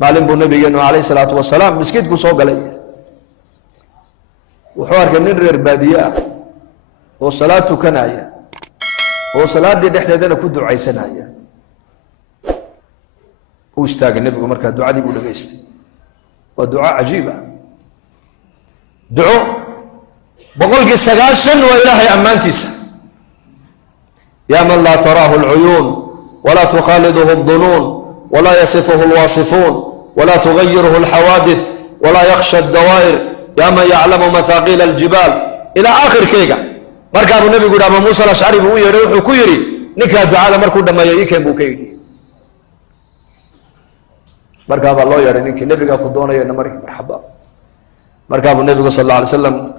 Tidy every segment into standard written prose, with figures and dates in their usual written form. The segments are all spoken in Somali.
maalin buu nabigeenu alayhi salaatu wasalaam miskiidku soo galay wuxuu arkay nin reer baadiye ah oo salaad tukanaya oo salaadii dhexdeedana ku ducaysanaya uu istaagay nabigu markaa ducadii buu dhageystay waa duco cajiib ah duco boqolkii 9 waa ilaahay ammaantiisa يا من لا تراه العيون ولا تخالده الظنون ولا يصفه الواصفون ولا تغيره الحوادث ولا يخشى الدوائر يا من يعلم مثاقيل الجبال إلى آخر كيغا مركب النبي قد أبو موسى الأشعري بو يروح كيري نكا دعاء مركو دما يكن بو كيري مركب الله يرى نك النبي قد دونا يا مركب مرحبا مركب النبي صلى الله عليه وسلم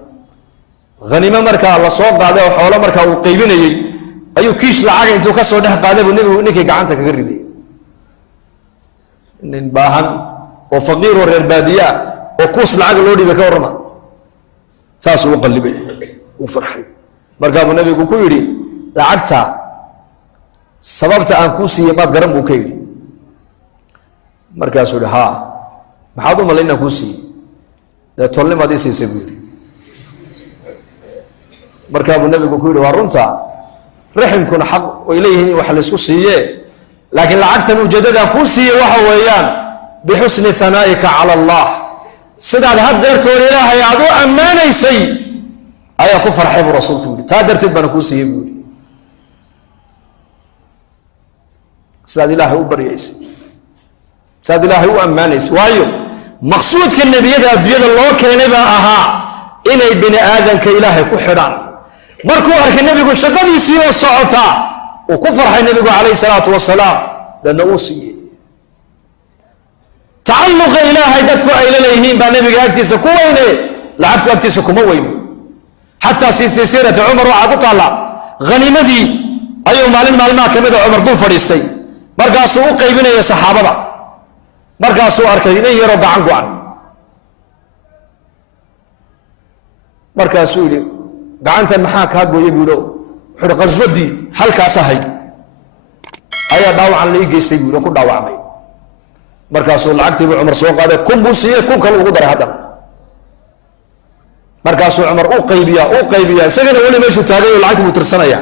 غنيمه مركب الله سوق قاده وحوله مركب وقيبينيي ayuu kiish lacag intuu ka soo dhex qaaday nabigu ninkii gacanta kaga riday nin baahan oo faqiir oo reer baadiya oo kuus lacag loo dhibay ka warama saas uu qalbay uu farxay markaa nabigu ku yiri lacagta sababta aan ku siiyay baad garan buu ka yiri markaas uu ha maxaad u malaynaa ku siiyay da tolnimadii siisay buu yiri markaa nabigu ku yiri waa runta رحمكن حق وإليه وحل سوسية لكن لعقتن وجددا كوسية وحويان بحسن ثنائك على الله سداد هدر تور إله يعدو أمان يسي أيا كفر حب رسول تولي تادر تبنا كوسية بولي سداد الله هو بريسي سداد الله هو أمان يسي وايو مقصود كالنبي بيد الله كنبا أها إني بني آدم كإله كحران markuu arkay nabigu shaqadiisii oo socota oo ku farxay nabigu kaleey salaatu wasalaam dana uu siiyay taalluqa ilaahay dadku ay leeyihiin baa nabiga agtiisa ku weyne lacagtu agtiisa kuma weyno hatta si fiirata umar waxa ku taala ghanimadii ayuu maalmaha kamida umar dul fadhiistay markaas uu qaybinaya saxaabada markaas uu arkay inay yaro gacan go'an markaas uu yiri gacantan maxaa ka gooyay buuro wuxuu qasbadii halkaas ahay ayaa dhaawacan la geystay buuro ku dhaawacmay markaas uu lacagtii Umar soo qaaday kun buu siiyay kun kale ugu daray hadda markaas uu Umar u qaybiya isagana wali meeshu taagay oo lacagtii uu tirsanaya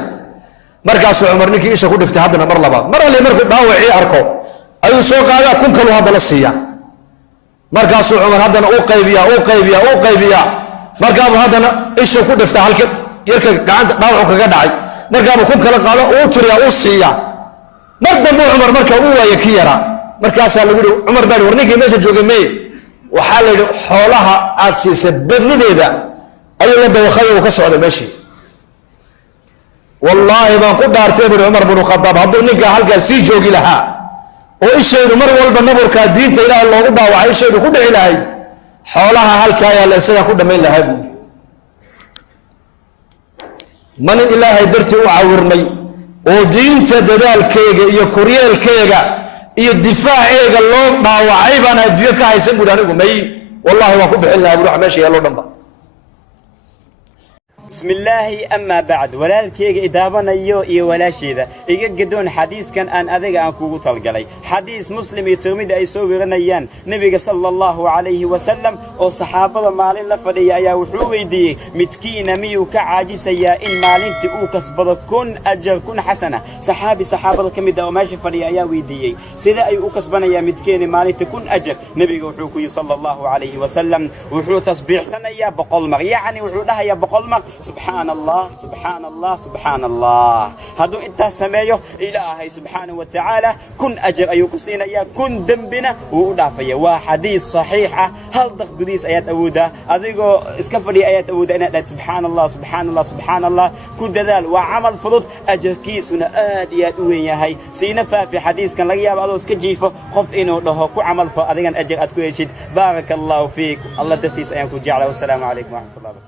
markaas uu Umar ninkii isha ku dhiftay hadana mar labaad mar alle markuu dhaawacii arko ayuu soo qaaday kun kale hadda la siiya markaas uu Umar hadana u qaybiya markaaba hadana isha ku dhifta halka yarka gacanta dhaawac kaga dhacay markaaba kun kala qaado oo tiriya oo siiya marba Umar marka uu waayay ki yara markaas lagu yiri Umar baa warnigii meesha joogay meey waxa la yiri xoolaha aad siisay badnideeda ayuu la dawaqay oo ka socday meeshii wallahi baan ku dhaartay Umar bin Khattab haduu ninka halka si joogi lahaa oo isheedu mar walba nabarka diinta Ilaahay loogu dhaawacay isheedu ku dhici lahayd xoolaha halka ayaa la isaga ku dhameyn lahaa buu man ilaahay dartii u caawirmay oo diinta dadaalkeega iyo koryeelkeega iyo difaaceega loo dhaawacay baan adduunyo ka haysan buu anigu may wallahi waan ku bixin lahaa ruux meesha yeelo dhanba بسم الله أما بعد ولا الكيج إدابنا يو ولا شيء ذا يجدون حديث كان أن أذيع عن قوة الجلي حديث مسلم يترمي ده يسوي غنيان نبي صلى الله عليه وسلم وصحابة مالين لفدي يا وحوي دي متكين ميو كعاجز يا إن مالين تؤكس بدكون أجر كون حسنة صحابة كم ده وماشي فدي يا ويدي سيدا أي أوكس بنا يا متكين مالين تكون أجر نبي وحوي صلى الله عليه وسلم وحو تصبيح سنة يا بقول مر يعني وحودها يا بقول مر سبحان الله سبحان الله سبحان الله هذا انت سميه إلهي سبحانه وتعالى كن أجر أيوكسينا يا كن دنبنا ودافيا وحديث صحيحة هل ضغ قديس آيات أودا أذيقو اسكفري آيات أودا إن سبحان الله سبحان الله سبحان الله كد ذال وعمل فضل أجر كيسنا آديات وين يا هاي سينفع في حديث كان لقيا بعض اسكجيفه خف إنه له كو عمل فأذيقن أجر أتكو يشد بارك الله فيك الله تفتيس أيامكم جعله والسلام عليكم ورحمة الله وبركاته